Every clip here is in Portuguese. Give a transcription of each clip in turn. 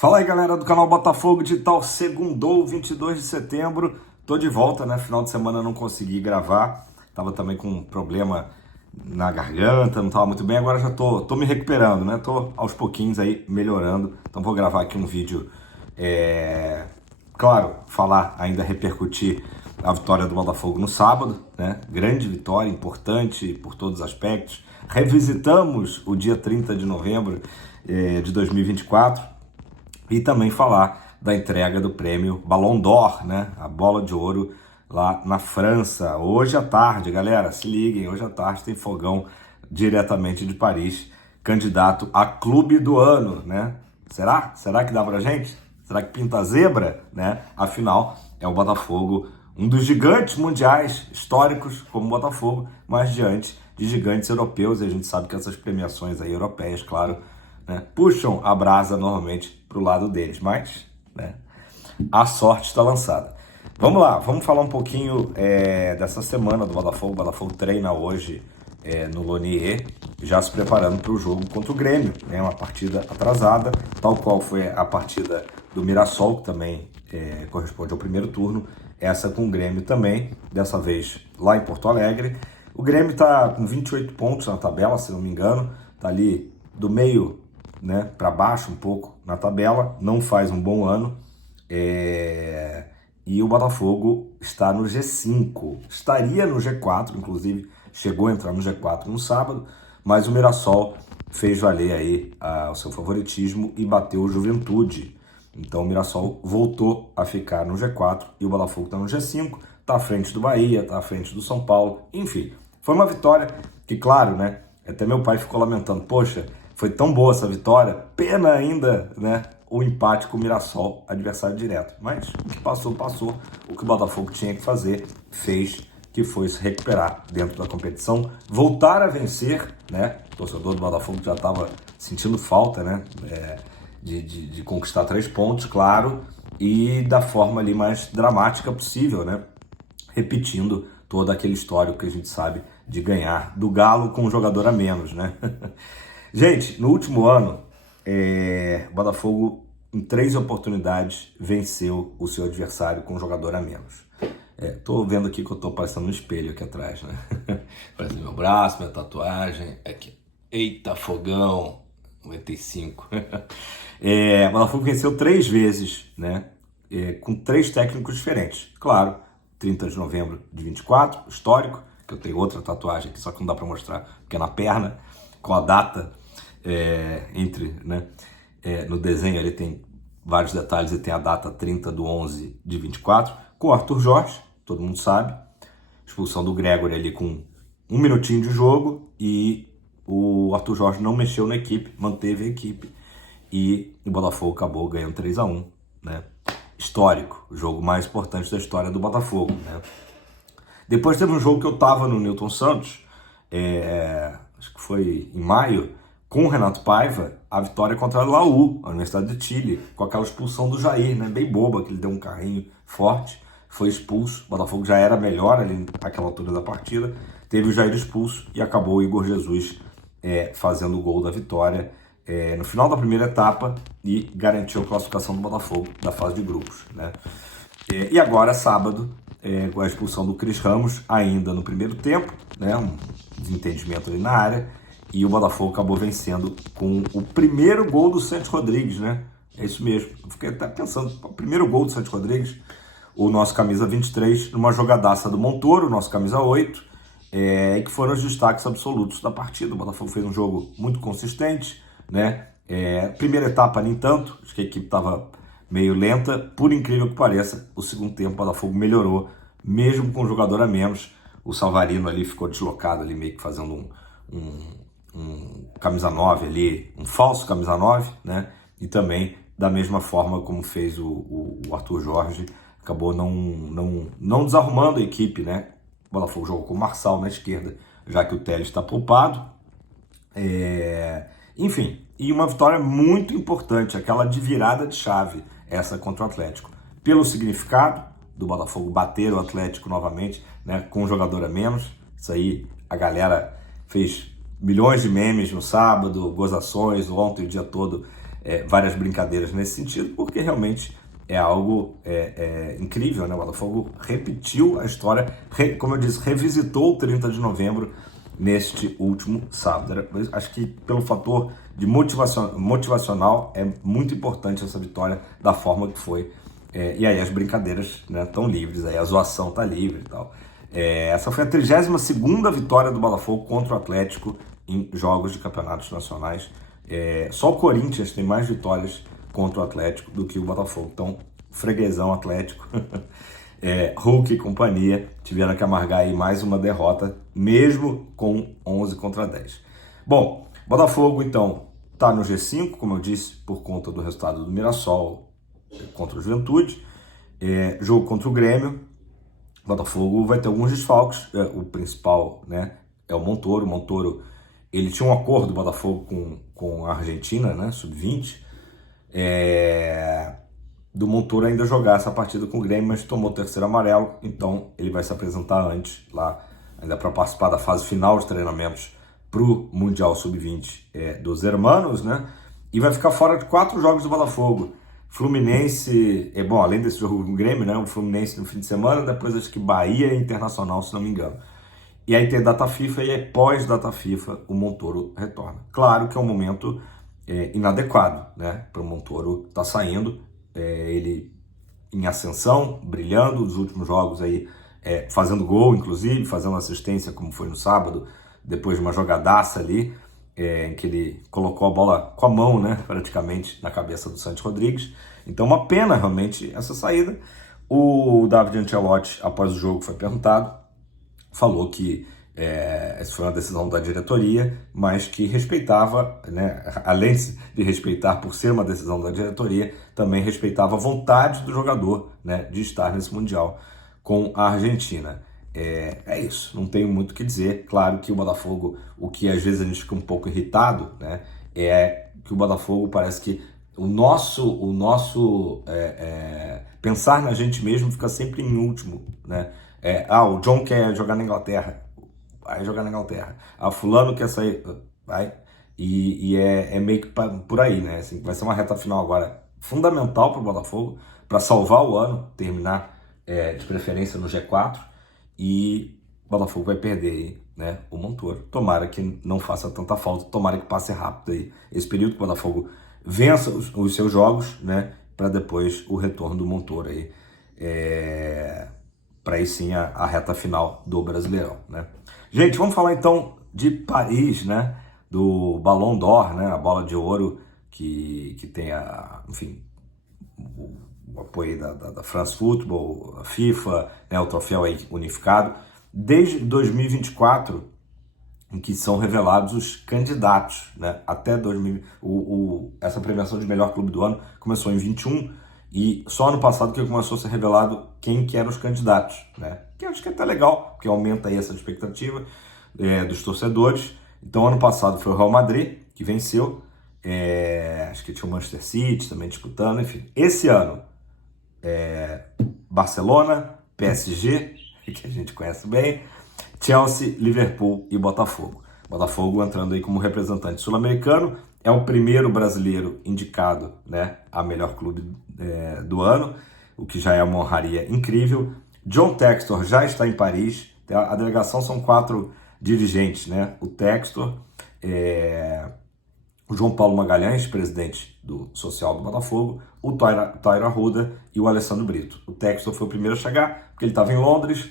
Fala aí, galera do canal Botafogo Digital. Segundou, 22 de setembro. Tô de volta, né? Final de semana não consegui gravar. Tava também com um problema na garganta, não tava muito bem. Agora já tô me recuperando, né? Tô aos pouquinhos aí melhorando. Então vou gravar aqui um vídeo, claro, falar, ainda repercutir a vitória do Botafogo no sábado, né? Grande vitória, importante por todos os aspectos. Revisitamos o dia 30 de novembro de 2024. E também falar da entrega do prêmio Ballon d'Or, né? A bola de ouro lá na França. Hoje à tarde, galera, se liguem, hoje à tarde tem fogão diretamente de Paris, candidato a clube do ano, né? Será? Será que dá pra gente? Será que pinta zebra, né? Afinal, é o Botafogo, um dos gigantes mundiais históricos como o Botafogo, mas diante de gigantes europeus, e a gente sabe que essas premiações aí europeias, claro, né, puxam a brasa normalmente para o lado deles, mas né, a sorte está lançada. Vamos lá, vamos falar um pouquinho dessa semana do Botafogo. O Botafogo treina hoje no Lonier, já se preparando para o jogo contra o Grêmio, né, uma partida atrasada, tal qual foi a partida do Mirassol, que também corresponde ao primeiro turno, essa com o Grêmio também, dessa vez lá em Porto Alegre. O Grêmio está com 28 pontos na tabela, se não me engano, está ali do meio, né, para baixo um pouco na tabela, não faz um bom ano, e o Botafogo está no G5, estaria no G4, inclusive chegou a entrar no G4 no sábado, mas o Mirassol fez valer aí o seu favoritismo e bateu o Juventude. Então o Mirassol voltou a ficar no G4 e o Botafogo está no G5, está à frente do Bahia, está à frente do São Paulo, enfim. Foi uma vitória que, claro, né, até meu pai ficou lamentando, poxa, foi tão boa essa vitória, pena ainda, né, o empate com o Mirassol, adversário direto. Mas o que passou, passou. O que o Botafogo tinha que fazer, fez, que foi se recuperar dentro da competição, voltar a vencer, né? O torcedor do Botafogo já estava sentindo falta, né, de conquistar 3 pontos, claro, e da forma ali mais dramática possível, né? Repetindo todo aquele histórico que a gente sabe de ganhar do Galo com um jogador a menos, né? Gente, no último ano, o Botafogo, em 3 oportunidades, venceu o seu adversário com um jogador a menos. Tô vendo aqui que eu tô passando um espelho aqui atrás, né? Parece meu braço, minha tatuagem. Aqui. Eita, fogão! 95. O Botafogo venceu 3 vezes, né? Com 3 técnicos diferentes. Claro, 30 de novembro de 24, histórico, que eu tenho outra tatuagem aqui, só que não dá pra mostrar, porque é na perna, com a data entre, né? No desenho ali tem vários detalhes e tem a data 30/11 de 24, com o Arthur Jorge, todo mundo sabe, expulsão do Gregory ali com 1 minutinho de jogo e o Arthur Jorge não mexeu na equipe, manteve a equipe e o Botafogo acabou ganhando 3-1, né? Histórico, o jogo mais importante da história do Botafogo, né? Depois teve um jogo que eu tava no Newton Santos, acho que foi em maio, com o Renato Paiva, a vitória contra a Laú, a Universidade de Chile, com aquela expulsão do Jair, né? Bem boba, que ele deu um carrinho forte, foi expulso, o Botafogo já era melhor ali naquela altura da partida, teve o Jair expulso e acabou o Igor Jesus fazendo o gol da vitória no final da primeira etapa e garantiu a classificação do Botafogo da fase de grupos, né? E agora, sábado, com a expulsão do Cris Ramos, ainda no primeiro tempo, né? Um desentendimento ali na área, e o Botafogo acabou vencendo com o primeiro gol do Santos Rodrigues, né? É isso mesmo. Eu fiquei até pensando, o primeiro gol do Santos Rodrigues, o nosso camisa 23, numa jogadaça do Montoro, o nosso camisa 8, e que foram os destaques absolutos da partida. O Botafogo fez um jogo muito consistente, né? Primeira etapa, nem tanto, acho que a equipe estava meio lenta, por incrível que pareça, o segundo tempo o Botafogo melhorou, mesmo com um jogador a menos. O Savarino ali ficou deslocado, ali meio que fazendo um camisa 9 ali, um falso camisa 9, né? E também, da mesma forma como fez o Arthur Jorge, acabou não desarrumando a equipe, né? O Botafogo jogou com o Marçal na esquerda, já que o Telles está poupado. Enfim, e uma vitória muito importante, aquela de virada de chave, essa contra o Atlético. Pelo significado do Botafogo bater o Atlético novamente, né, com um jogador a menos. Isso aí, a galera fez milhões de memes no sábado, gozações, ontem o dia todo várias brincadeiras nesse sentido, porque realmente é algo incrível, né? O Botafogo repetiu a história, como eu disse, revisitou o 30 de novembro neste último sábado. Acho que pelo fator de motivacional é muito importante essa vitória da forma que foi. E aí as brincadeiras, né, estão livres, aí a zoação tá livre e tal. Essa foi a 32ª vitória do Botafogo contra o Atlético em jogos de campeonatos nacionais. Só o Corinthians tem mais vitórias contra o Atlético do que o Botafogo. Então, freguesão Atlético, Hulk e companhia tiveram que amargar aí mais uma derrota, mesmo com 11 contra 10. Bom, Botafogo então tá no G5, como eu disse, por conta do resultado do Mirassol contra o Juventude. Jogo contra o Grêmio, Botafogo vai ter alguns desfalques. O principal, né, é o Montoro. O Montoro, ele tinha um acordo do Botafogo com a Argentina, né, sub-20, do Montoro ainda jogar essa partida com o Grêmio, mas tomou o terceiro amarelo, então ele vai se apresentar antes lá, ainda para participar da fase final de treinamentos para o Mundial Sub-20 dos Hermanos, né? E vai ficar fora de 4 jogos do Botafogo. Fluminense, bom, além desse jogo com o Grêmio, né? O Fluminense no fim de semana, depois acho que Bahia e Internacional, se não me engano. E aí tem data FIFA e pós-data FIFA o Montoro retorna. Claro que é um momento inadequado, né? Para o Montoro estar saindo, ele em ascensão, brilhando, os últimos jogos aí, fazendo gol, inclusive, fazendo assistência, como foi no sábado, depois de uma jogadaça ali, em que ele colocou a bola com a mão, né, praticamente, na cabeça do Santos Rodrigues. Então, uma pena, realmente, essa saída. O David Ancelotti, após o jogo, foi perguntado, falou que essa foi uma decisão da diretoria, mas que respeitava, né, além de respeitar por ser uma decisão da diretoria, também respeitava a vontade do jogador, né, de estar nesse Mundial com a Argentina. É isso, não tenho muito o que dizer. Claro que o Botafogo, o que às vezes a gente fica um pouco irritado, né, é que o Botafogo parece que o nosso pensar na gente mesmo fica sempre em último, né? O John quer jogar na Inglaterra, vai jogar na Inglaterra. Fulano quer sair, vai. E é meio que por aí, né? Assim, vai ser uma reta final agora fundamental para o Botafogo, para salvar o ano, terminar de preferência no G4, e o Botafogo vai perder aí, né, o Montoro. Tomara que não faça tanta falta, tomara que passe rápido aí esse período, que o Botafogo vença os seus jogos, né, para depois o retorno do Montoro aí, para aí sim a reta final do Brasileirão, né? Gente, vamos falar então de Paris, né, do Ballon d'Or, né, a bola de ouro que tem enfim, o apoio da France Football, a FIFA, né, o troféu aí unificado, desde 2024, em que são revelados os candidatos, né, até 2000, essa premiação de melhor clube do ano começou em 21, e só ano passado que começou a ser revelado quem que eram os candidatos, né, que eu acho que é até legal, porque aumenta aí essa expectativa dos torcedores. Então, ano passado foi o Real Madrid que venceu, acho que tinha o Manchester City também disputando, enfim. Esse ano, Barcelona, PSG, que a gente conhece bem, Chelsea, Liverpool e Botafogo. Botafogo entrando aí como representante sul-americano, é o primeiro brasileiro indicado, né, a melhor clube do ano, o que já é uma honraria incrível. John Textor já está em Paris, a delegação são 4 dirigentes, né, o Textor, o João Paulo Magalhães, presidente do Social do Botafogo, o Tairo Arruda e o Alessandro Brito. O Textor foi o primeiro a chegar, porque ele estava em Londres,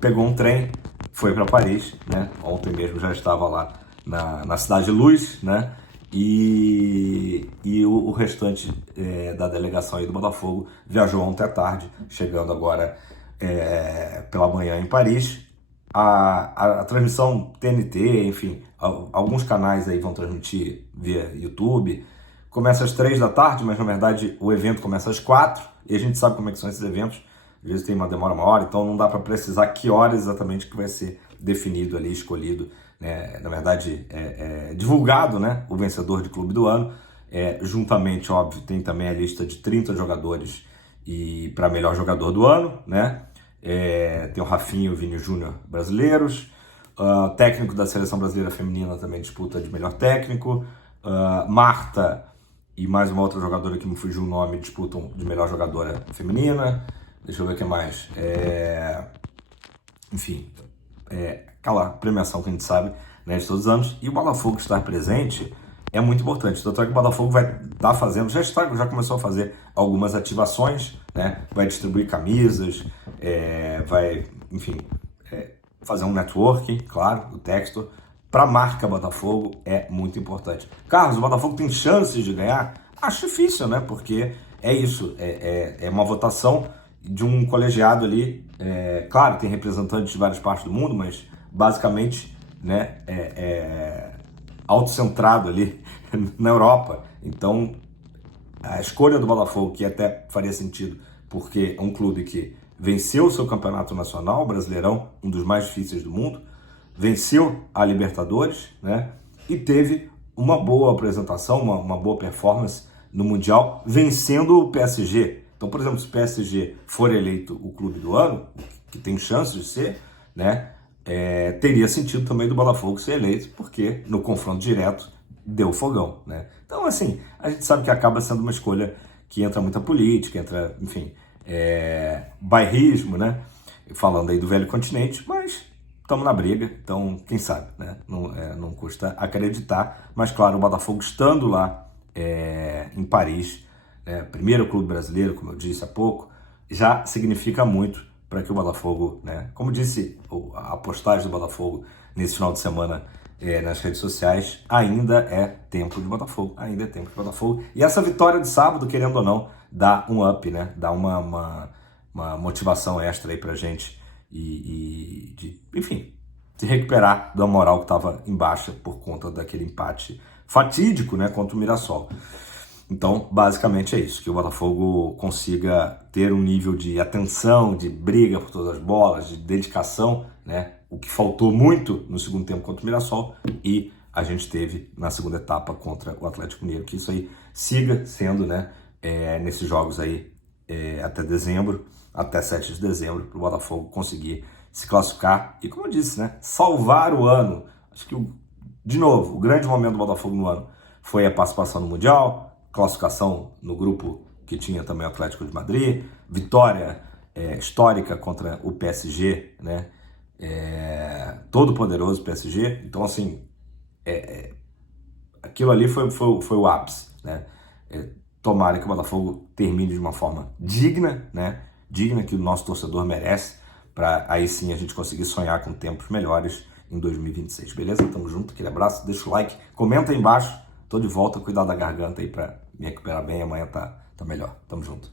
pegou um trem, foi para Paris, né? Ontem mesmo já estava lá na Cidade de Luz, né? E o restante da delegação aí do Botafogo viajou ontem à tarde, chegando agora pela manhã em Paris. A transmissão TNT, enfim, alguns canais aí vão transmitir via YouTube. Começa às 3 da tarde, mas na verdade o evento começa às 4, e a gente sabe como é que são esses eventos. Às vezes tem uma demora uma hora, então não dá para precisar que horas exatamente que vai ser definido ali, escolhido, né? Na verdade, divulgado, né, o vencedor de clube do ano. Juntamente, óbvio, tem também a lista de 30 jogadores e para melhor jogador do ano, né? Tem o Rafinha e o Vini Júnior brasileiros. Técnico da Seleção Brasileira Feminina também disputa de melhor técnico. Marta e mais uma outra jogadora que me fugiu o nome disputam de melhor jogadora feminina. Deixa eu ver o que mais. Enfim, aquela premiação que a gente sabe, né, de todos os anos. E o Botafogo estar presente é muito importante. Tanto é que o Botafogo vai estar fazendo, já começou a fazer algumas ativações, né? Vai distribuir camisas, vai, enfim, fazer um networking, claro, o texto. Para a marca Botafogo é muito importante. Carlos, o Botafogo tem chances de ganhar? Acho difícil, né? Porque é isso, é uma votação de um colegiado ali. Claro, tem representantes de várias partes do mundo, mas basicamente, né, autocentrado ali na Europa. Então, a escolha do Botafogo, que até faria sentido, porque é um clube que venceu o seu campeonato nacional, o Brasileirão, um dos mais difíceis do mundo, venceu a Libertadores, né? E teve uma boa apresentação, uma boa performance no Mundial, vencendo o PSG. Então, por exemplo, se o PSG for eleito o clube do ano, que tem chances de ser, né? Teria sentido também do Botafogo ser eleito, porque no confronto direto deu fogão, né? Então, assim, a gente sabe que acaba sendo uma escolha que entra muita política, entra, enfim, bairrismo, né? Falando aí do velho continente, mas estamos na briga, então quem sabe, né? Não custa acreditar, mas claro, o Botafogo estando lá em Paris, primeiro clube brasileiro, como eu disse há pouco, já significa muito para que o Botafogo, né? Como disse a postagem do Botafogo nesse final de semana nas redes sociais, ainda é tempo de Botafogo, ainda é tempo de Botafogo. E essa vitória de sábado, querendo ou não, dá um up, né? Dá uma motivação extra aí pra gente enfim, de recuperar da moral que estava em baixa por conta daquele empate fatídico, né, contra o Mirassol. Então, basicamente é isso, que o Botafogo consiga ter um nível de atenção, de briga por todas as bolas, de dedicação, né, o que faltou muito no segundo tempo contra o Mirassol e a gente teve na segunda etapa contra o Atlético Mineiro, que isso aí siga sendo, né, nesses jogos aí até dezembro, até 7 de dezembro, para o Botafogo conseguir se classificar e, como eu disse, né, salvar o ano. Acho que, de novo, o grande momento do Botafogo no ano foi a participação no Mundial, classificação no grupo que tinha também o Atlético de Madrid, vitória histórica contra o PSG, né, todo poderoso PSG. Então, assim, aquilo ali foi o ápice, né? Tomara que o Botafogo termine de uma forma digna, né? Digna, que o nosso torcedor merece, para aí sim a gente conseguir sonhar com tempos melhores em 2026, beleza? Tamo junto, aquele abraço, deixa o like, comenta aí embaixo, tô de volta, cuidar da garganta aí para me recuperar bem, amanhã tá melhor. Tamo junto.